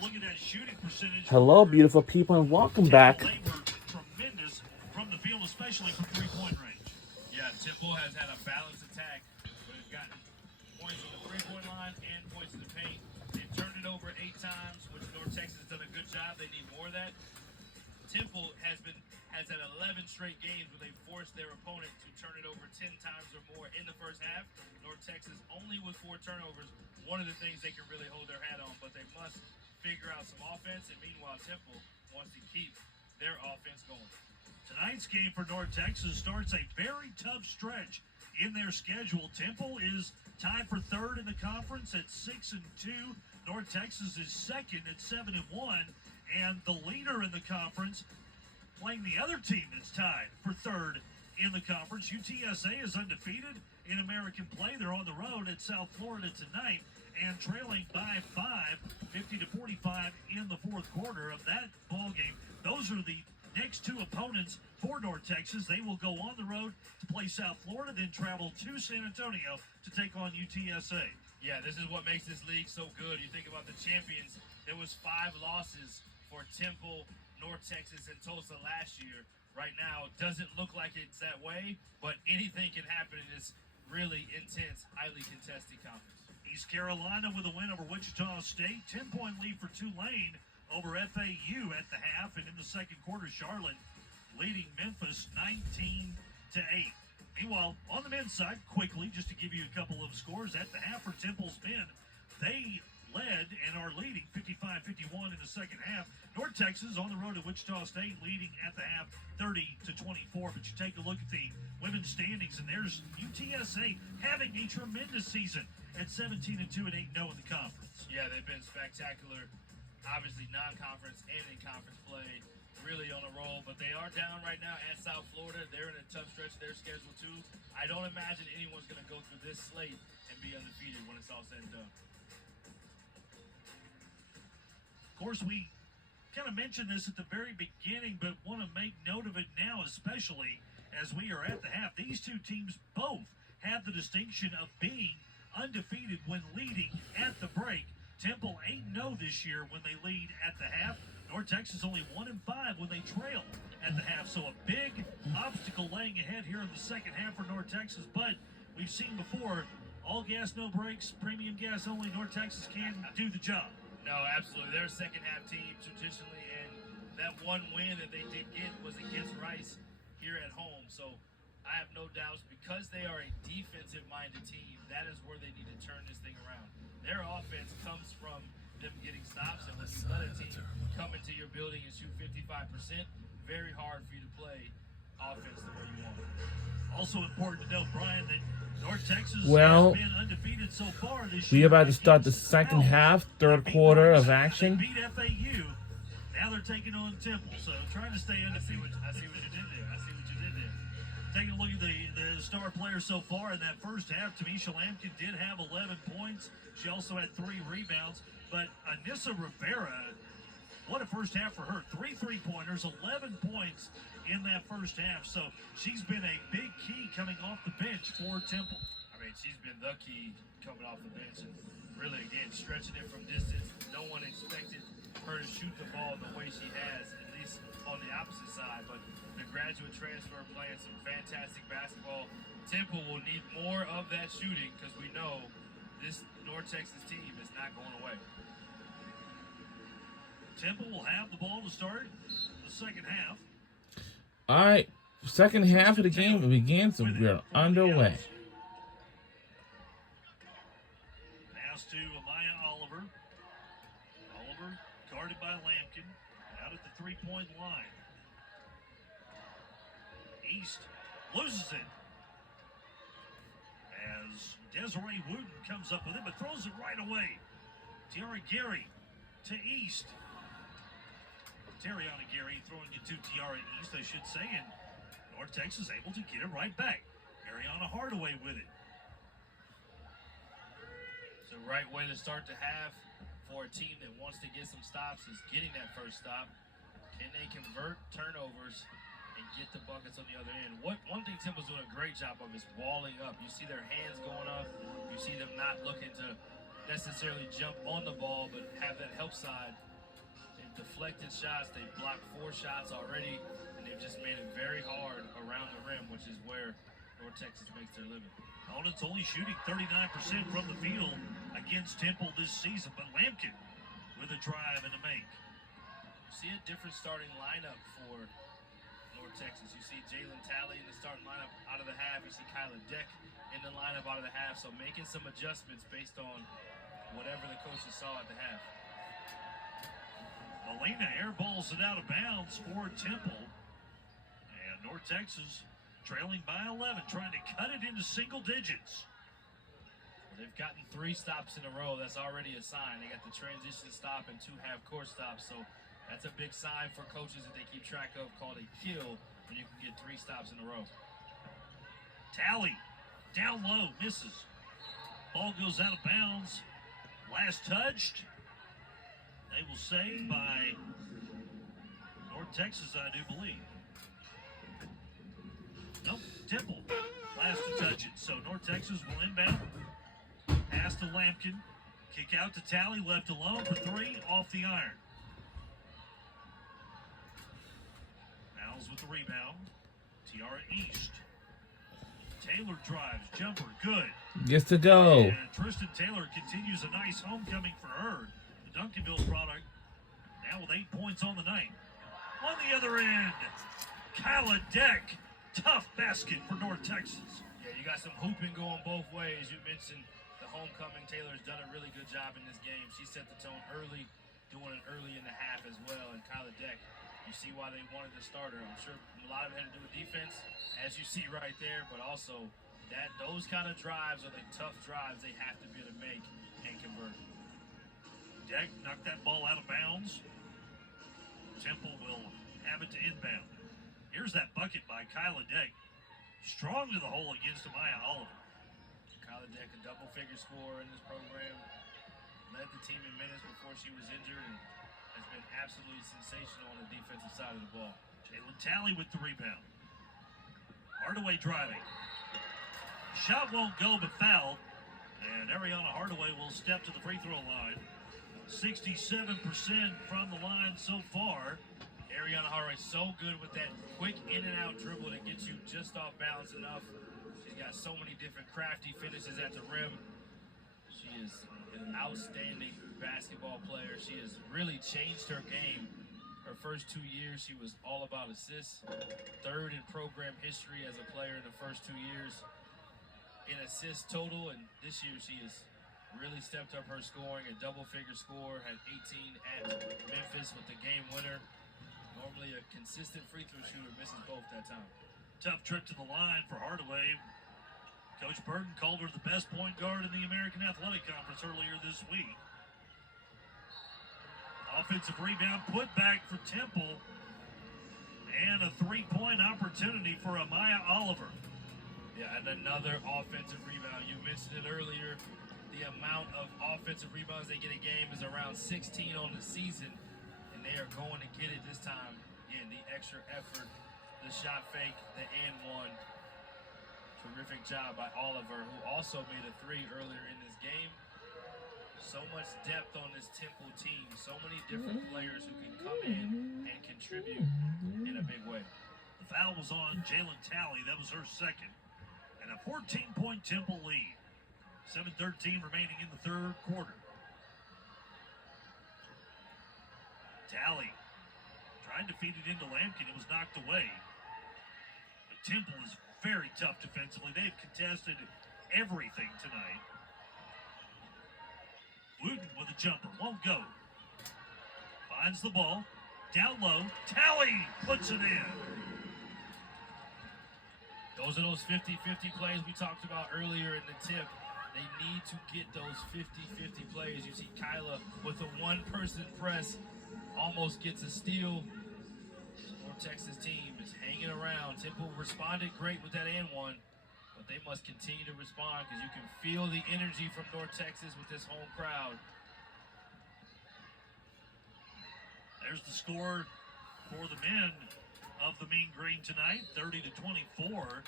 look at that shooting percentage. Hello, beautiful people, and welcome back. They were tremendous from the field, especially from three-point range. Yeah, Temple has had a balanced attack, but has gotten points on the three-point line and points in the paint. They've turned it over 8 times, which North Texas has done a good job. They need more of that. Temple has had 11 straight games where they forced their opponent to turn it over 10 times or more in the first half. North Texas only with 4 turnovers. One of the things they can really hold their hat on, but they must figure out some offense. And meanwhile, Temple wants to keep their offense going. Tonight's game for North Texas starts a very tough stretch in their schedule. Temple is tied for third in the conference at 6-2. North Texas is second at 7-1, and the leader in the conference playing the other team that's tied for third in the conference. UTSA is undefeated in American play. They're on the road at South Florida tonight and trailing by 5, 50-45 in the fourth quarter of that ball game. Those are the next 2 opponents for North Texas. They will go on the road to play South Florida, then travel to San Antonio to take on UTSA. Yeah, this is what makes this league so good. You think about the champions. There was 5 losses for Temple, North Texas, and Tulsa last year. Right now, it doesn't look like it's that way, but anything can happen in this really intense, highly contested conference. East Carolina with a win over Wichita State. 10-point lead for Tulane over FAU at the half. And in the second quarter, Charlotte leading Memphis 19-8. Meanwhile, on the men's side, quickly, just to give you a couple of scores at the half for Temple's men, they led and are leading 55-51 in the second half. North Texas on the road at Wichita State leading at the half 30-24. But you take a look at the women's standings, and there's UTSA having a tremendous season at 17-2 and 8-0 in the conference. Yeah, they've been spectacular. Obviously, non-conference and in conference play, really on a roll. But they are down right now at South Florida. They're in a tough stretch of their schedule, too. I don't imagine anyone's going to go through this slate and be undefeated when it's all said and done. Of course, we kind of mentioned this at the very beginning, but want to make note of it now, especially as we are at the half. These 2 teams both have the distinction of being undefeated when leading at the break. Temple 8-0 this year when they lead at the half. North Texas only 1-5 when they trail at the half. So a big obstacle laying ahead here in the second half for North Texas. But we've seen before, all gas, no brakes, premium gas only. North Texas can do the job. No, absolutely. They're a second half team traditionally, and that one win that they did get was against Rice here at home. So I have no doubts because they are a defensive-minded team, that is where they need to turn this thing around. Their offense comes from them getting stops, and when you let a team come into your building and shoot 55%, very hard for you to play offense the way you want. Also important to note, Brian, that North Texas Well, has been undefeated so far this we year. about to start the second half, third quarter of action. They beat FAU. Now they're taking on Temple, so trying to stay undefeated. I see what you did there. Taking a look at the star players so far in that first half, Tamisha Lampkin did have 11 points. She also had 3 rebounds. But Anissa Rivera, what a first half for her. 3 3-pointers, 11 points in that first half. So she's been a big key coming off the bench for Temple. I mean, she's been the key coming off the bench and really, again, stretching it from distance. No one expected her to shoot the ball the way she has, at least on the opposite side. But the graduate transfer playing some fantastic basketball. Temple will need more of that shooting because we know this North Texas team is not going away. Temple will have the ball to start the second half. All right, second half of the game begins and we're underway. Pass to Amaya Oliver. Oliver guarded by Lampkin. Out at the 3-point line. East loses it. As Desiree Wooten comes up with it, but throws it right away. Tiara Gary to East. Tariana Gary throwing it to Tiara East, I should say, and North Texas able to get it right back. Ariana Hardaway with it. It's the right way to start the half for a team that wants to get some stops is getting that first stop. Can they convert turnovers and get the buckets on the other end? One thing Temple's doing a great job of is walling up. You see their hands going up. You see them not looking to necessarily jump on the ball, but have that help side deflected shots. They've blocked 4 shots already, and they've just made it very hard around the rim, which is where North Texas makes their living. Opponents only shooting 39% from the field against Temple this season, but Lampkin with a drive and a make. You see a different starting lineup for North Texas. You see Jalen Talley in the starting lineup out of the half. You see Kyla Deck in the lineup out of the half. So making some adjustments based on whatever the coaches saw at the half. Molina airballs it out of bounds for Temple. And North Texas trailing by 11, trying to cut it into single digits. They've gotten 3 stops in a row. That's already a sign. They got the transition stop and 2 half-court stops. So that's a big sign for coaches that they keep track of, called a kill, when you can get 3 stops in a row. Talley down low, misses. Ball goes out of bounds. Last touched. They will say by North Texas, I do believe. Nope, Temple. Last to touch it. So North Texas will inbound. Pass to Lampkin. Kick out to Talley, left alone for 3, off the iron. Miles with the rebound. Tiara East. Taylor drives, jumper, good. Gets to go. And Tristan Taylor continues a nice homecoming for her. The Duncanville product now with 8 points on the night. On the other end, Kyla Deck. Tough basket for North Texas. Yeah, you got some hooping going both ways. You mentioned the homecoming. Taylor's done a really good job in this game. She set the tone early, doing it early in the half as well. And Kyla Deck, you see why they wanted to start her. I'm sure a lot of it had to do with defense, as you see right there, but also that those kind of drives are the tough drives they have to be able to make and convert. Deck knocked that ball out of bounds. Temple will have it to inbound. Here's that bucket by Kyla Deck. Strong to the hole against Amaya Oliver. Kyla Deck, a double-figure scorer in this program. Led the team in minutes before she was injured and has been absolutely sensational on the defensive side of the ball. Jalen Talley with the rebound. Hardaway driving. Shot won't go, but fouled. And Ariana Hardaway will step to the free throw line. 67% from the line so far. Ariana Hardaway so good with that quick in and out dribble that gets you just off balance enough. She's got so many different crafty finishes at the rim. She is an outstanding basketball player. She has really changed her game. Her first 2 years, she was all about assists. 3rd in program history as a player in the first 2 years in assists total. And this year, she has really stepped up her scoring. A double-figure score, had 18 at Memphis with the game winner. Normally a consistent free throw shooter, misses both that time. Tough trip to the line for Hardaway. Coach Burton called her the best point guard in the American Athletic Conference earlier this week. Offensive rebound put back for Temple. And a 3-point opportunity for Amaya Oliver. Yeah, and another offensive rebound. You mentioned it earlier. The amount of offensive rebounds they get a game is around 16 on the season. And they are going to get it this time. Again, the extra effort, the shot fake, the and one. Terrific job by Oliver, who also made a 3 earlier in this game. So much depth on this Temple team. So many different players who can come in and contribute in a big way. The foul was on Jalen Talley. That was her second. And a 14-point Temple lead. 7:13 remaining in the 3rd quarter. Talley tried to feed it into Lampkin. It was knocked away. But Temple is very tough defensively. They've contested everything tonight. Wooten with a jumper. Won't go. Finds the ball. Down low. Talley puts it in. Those are those 50-50 plays we talked about earlier in the tip. They need to get those 50-50 plays. You see Kyla with a one-person press almost gets a steal. North Texas team is hanging around. Temple responded great with that and one, but they must continue to respond because you can feel the energy from North Texas with this home crowd. There's the score for the men of the Mean Green tonight, 30-24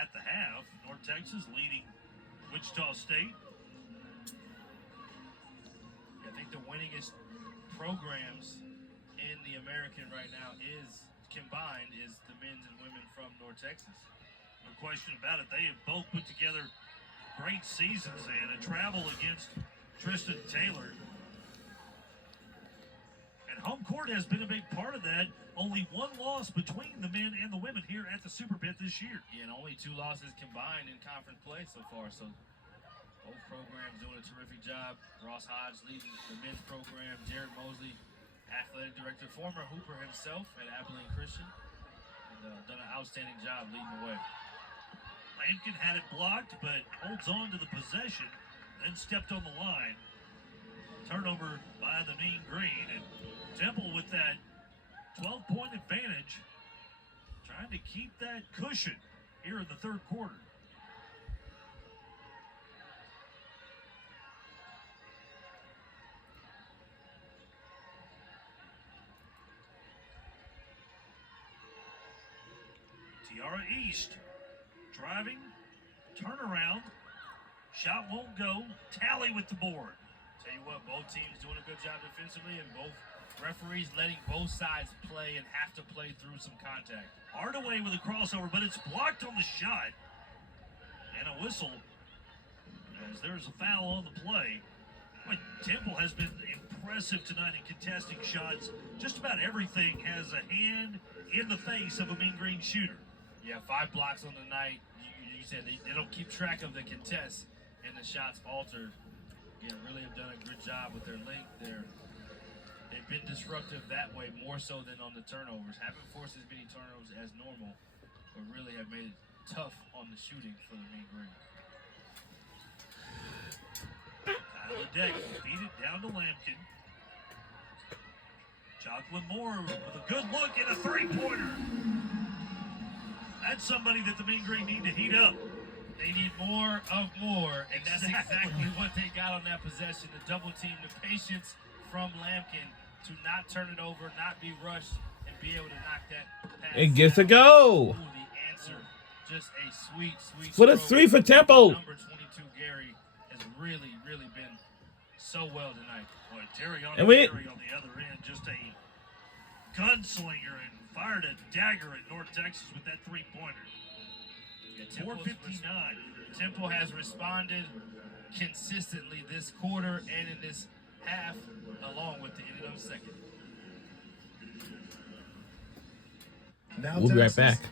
at the half. North Texas leading Wichita State. I think the winningest programs in the American right now is combined is the men's and women from North Texas. No question about it. They have both put together great seasons and a travel against Tristan Taylor. And home court has been a big part of that. Only one loss between the men and the women here at the Super Pit this year. Yeah, and only 2 losses combined in conference play so far. So both programs doing a terrific job. Ross Hodge leading the men's program. Jared Mosley, athletic director, former Hooper himself at Abilene Christian. And done an outstanding job leading the way. Lampkin had it blocked, but holds on to the possession, then stepped on the line. Turnover by the Mean Green, and Temple with that 12-point advantage, trying to keep that cushion here in the third quarter. Tiara East driving, turnaround, shot won't go, Tally with the board. Tell you what, both teams doing a good job defensively, and both referees letting both sides play and have to play through some contact. Hardaway with a crossover, but it's blocked on the shot. And a whistle as there's a foul on the play. Boy, Temple has been impressive tonight in contesting shots. Just about everything has a hand in the face of a Mean Green shooter. Yeah, 5 blocks on the night. You said they don't keep track of the contests, and the shots altered. Yeah, really have done a good job with their length there. They've been disruptive that way more so than on the turnovers. Haven't forced as many turnovers as normal, but really have made it tough on the shooting for the Mean Green. Tyler Deck beat it down to Lampkin. Jocelyn Moore with a good look and a three-pointer. That's somebody that the Mean Green need to heat up. They need more of more, and that's Exactly. exactly what they got on that possession. The double team, the patience from Lampkin to not turn it over, not be rushed, and be able to knock that pass. It gets a down. go. Ooh, the answer. Just a sweet, sweet Put a stroke. 3 for Temple. Number 22, Gary, has really, really been so well tonight. Boy, Terry on And we- the other end, just a gunslinger and fired a dagger at North Texas with that three-pointer. Yeah, 4:59. Temple has responded consistently this quarter and in this half, along with the end of the second. Now We'll be right Texas back.